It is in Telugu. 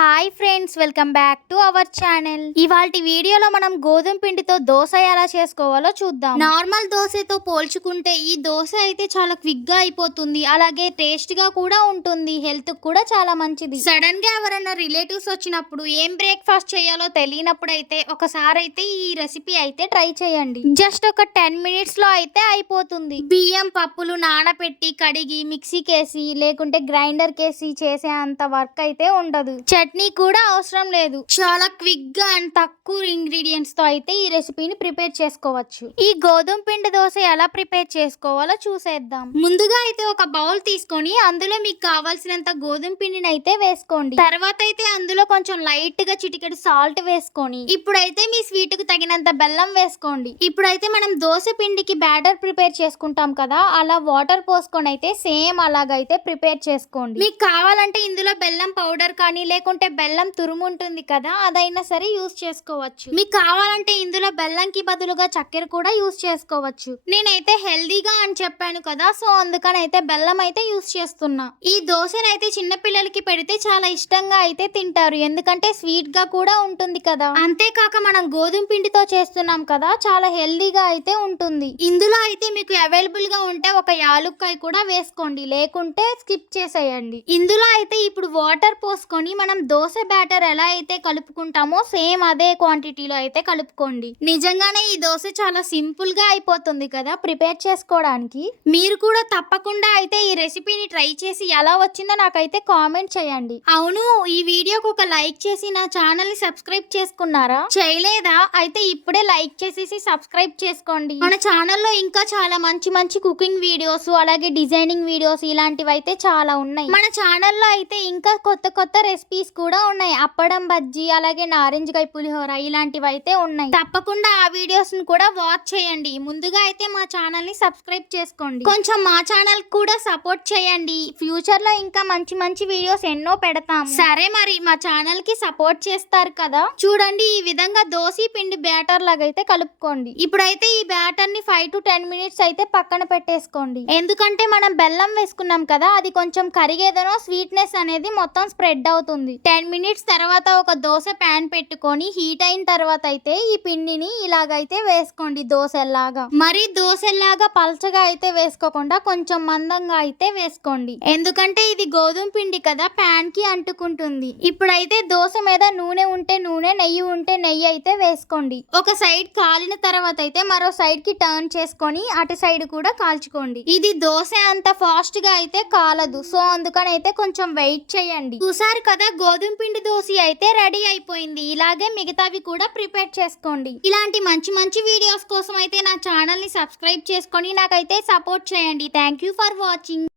Hi friends, welcome back to our channel. ఇవాల్టి వీడియోలో మనం గోధుమ పిండితో దోశ ఎలా చేసుకోవాలో చూద్దాం. నార్మల్ దోశతో పోల్చుకుంటే ఈ దోశ అయితే చాలా క్విక్ గా అయిపోతుంది, అలాగే టేస్ట్ గా కూడా ఉంటుంది, హెల్త్ కూడా చాలా మంచిది. సడన్ గా ఎవరైనా రిలేటివ్స్ వచ్చినప్పుడు ఏం బ్రేక్ఫాస్ట్ చేయాలో తెలియనప్పుడు అయితే ఒకసారి అయితే ఈ రెసిపీ అయితే ట్రై చేయండి. జస్ట్ ఒక 10 మినిట్స్ లో అయితే అయిపోతుంది. బియ్యం పప్పులు నానబెట్టి కడిగి మిక్సీకేసి లేకుంటే గ్రైండర్ కేసి చేసే అంత వర్క్ అయితే ఉండదు. చట్నీ కూడా అవసరం లేదు. చాలా క్విక్ గా అండ్ తక్కువ ఇంగ్రీడియంట్స్ తో అయితే ఈ రెసిపీని ప్రిపేర్ చేసుకోవచ్చు. ఈ గోధుమ పిండి దోశ ఎలా ప్రిపేర్ చేసుకోవాలో చూసేద్దాం. ముందుగా అయితే ఒక బౌల్ తీసుకొని అందులో మీకు కావాల్సినంత గోధుమ పిండిని అయితే వేసుకోండి. తర్వాత అయితే అందులో కొంచెం లైట్ గా చిటికెడు సాల్ట్ వేసుకొని ఇప్పుడైతే మీ స్వీట్ కు తగినంత బెల్లం వేసుకోండి. ఇప్పుడైతే మనం దోశ పిండికి బ్యాటర్ ప్రిపేర్ చేసుకుంటాం కదా, అలా వాటర్ పోసుకొని అయితే సేమ్ అలాగైతే ప్రిపేర్ చేసుకోండి. మీకు కావాలంటే ఇందులో బెల్లం పౌడర్ కానీ లేకుంటే బెల్లం తురుము ఉంటుంది కదా, అదైనా సరే యూస్ చేసుకోవచ్చు. మీకు కావాలంటే ఇందులో బెల్లంకి బదులుగా చక్కెర కూడా యూస్ చేసుకోవచ్చు. నేనైతే హెల్దీగా అని చెప్పాను కదా, సో అందుకని అయితే బెల్లం అయితే యూస్ చేస్తున్నా. ఈ దోశనైతే చిన్న పిల్లలకి పెడితే చాలా ఇష్టంగా అయితే తింటారు, ఎందుకంటే స్వీట్ గా కూడా ఉంటుంది కదా. అంతేకాక మనం గోధుమ పిండితో చేస్తున్నాం కదా, చాలా హెల్దీగా అయితే ఉంటుంది. ఇందులో అయితే మీకు అవైలబుల్ గా ఉంటే ఒక యాలుక్కాయ కూడా వేసుకోండి, లేకుంటే స్కిప్ చేసేయండి. ఇందులో అయితే ఇప్పుడు వాటర్ పోసుకొని మనం దోశ బ్యాటర్ ఎలా అయితే కలుపుకుంటామో సేమ్ అదే క్వాంటిటీలో అయితే కలుపుకోండి. నిజంగానే ఈ దోశ చాలా సింపుల్ గా అయిపోతుంది కదా ప్రిపేర్ చేసుకోవడానికి. మీరు కూడా తప్పకుండా అయితే ఈ రెసిపీని ట్రై చేసి ఎలా వచ్చిందో నాకైతే కామెంట్ చేయండి. అవును, ఈ వీడియోకి ఒక లైక్ చేసి నా ఛానల్ ని సబ్స్క్రైబ్ చేసుకున్నారా? చేయలేదా? అయితే ఇప్పుడే లైక్ చేసేసి సబ్స్క్రైబ్ చేసుకోండి. మన ఛానల్లో ఇంకా చాలా మంచి మంచి కుకింగ్ వీడియోస్ అలాగే డిజైనింగ్ వీడియోస్ ఇలాంటివి అయితే చాలా ఉన్నాయి. మన ఛానల్లో అయితే ఇంకా కొత్త కొత్త రెసిపీస్ కూడా ఉన్నాయి. అప్పడం బజ్జీ అలాగే నారింజకాయ పులిహోర ఇలాంటివి అయితే ఉన్నాయి. తప్పకుండా ఆ వీడియోస్ ని కూడా వాచ్ చేయండి. ముందుగా అయితే మా ఛానల్ ని సబ్స్క్రైబ్ చేసుకోండి. కొంచెం మా ఛానల్ కూడా సపోర్ట్ చేయండి. ఫ్యూచర్ లో ఇంకా మంచి మంచి వీడియోస్ ఎన్నో పెడతాం. సరే, మరి మా ఛానల్ కి సపోర్ట్ చేస్తారు కదా. చూడండి, ఈ విధంగా దోశ పిండి బ్యాటర్ లాగా అయితే కలుపుకోండి. ఇప్పుడైతే ఈ బ్యాటర్ ని 5 to 10 మినిట్స్ అయితే పక్కన పెట్టేసుకోండి. ఎందుకంటే మనం బెల్లం వేసుకున్నాం కదా, అది కొంచెం కరిగేదనో స్వీట్నెస్ అనేది మొత్తం స్ప్రెడ్ అవుతుంది. 10 మినిట్స్ తర్వాత ఒక దోశ ప్యాన్ పెట్టుకొని హీట్ అయిన తర్వాత అయితే ఈ పిండిని ఇలాగైతే వేసుకోండి దోశలాగా. మరి దోశలాగా పల్చగా అయితే వేసుకోకుండా కొంచెం మందంగా అయితే వేసుకోండి, ఎందుకంటే ఇది గోధుమ పిండి కదా, ప్యాన్ కి అంటుకుంటుంది. ఇప్పుడైతే దోశ మీద నూనె ఉంటే నూనె, నెయ్యి ఉంటే నెయ్యి అయితే వేసుకోండి. ఒక సైడ్ కాలిన తర్వాత అయితే మరో సైడ్ కి టర్న్ చేసుకొని అటు సైడ్ కూడా కాల్చుకోండి. ఇది దోశ అంత ఫాస్ట్ గా అయితే కాలదు, సో అందుకని అయితే కొంచెం వెయిట్ చేయండి. చూసారు కదా, గోధుమ పిండి దోశ అయితే రెడీ అయిపోయింది. ఇలాగే మిగతావి కూడా ప్రిపేర్ చేసుకోండి. ఇలాంటి మంచి మంచి వీడియోస్ కోసం అయితే నా ఛానల్ ని సబ్స్క్రైబ్ చేసుకొని నాకైతే సపోర్ట్ చేయండి. Thank you for watching.